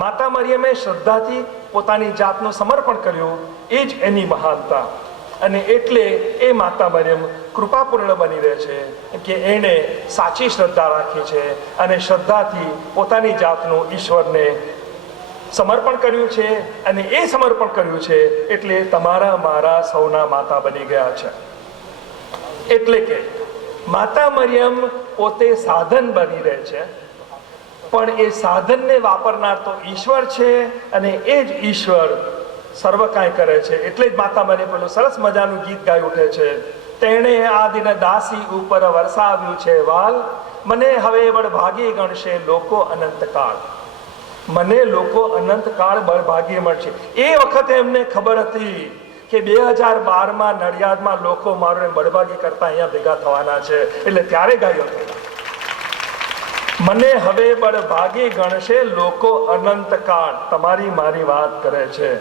માતા મરિયમે શ્રદ્ધાથી પોતાની જાતનું સમર્પણ કર્યું, એ જ એની મહાનતા. અને એટલે એ માતા મરિયમ કૃપાપૂર્ણ બની રહે છે કે એણે સાચી શ્રદ્ધા રાખી છે અને શ્રદ્ધાથી પોતાની જાતનું ઈશ્વરને સમર્પણ કર્યું છે. અને એ સમર્પણ કર્યું છે એટલે તમારા મારા સૌના માતા બની ગયા છે. એટલે કે માતા મરિયમ પોતે સાધન બની રહે છે, પણ એ સાધનને વાપરનાર તો ઈશ્વર છે અને એ જ ઈશ્વર સર્વ કાંઈ કરે છે. એટલે જ માતા મરિયમ પેલું સરસ મજાનું ગીત ગાઈ ઉઠે છે, તેણે આ દિન દાસી ઉપર વરસાવ્યું છે વાલ, મને હવે બળભાગી ગણશે લોકો અનંતકાળ. મને લોકો અનંતકાળ બળભાગી મળશે. એ વખતે એમને ખબર હતી કે 2012માં નડિયાદમાં લોકો મારું બળભાગી કરતા અહીંયા ભેગા થવાના છે. એટલે ત્યારે ગાયો હતો, મને હવે બળભાગી ગણશે લોકો અનંતકાળ. તમારી મારી વાત કરે છે.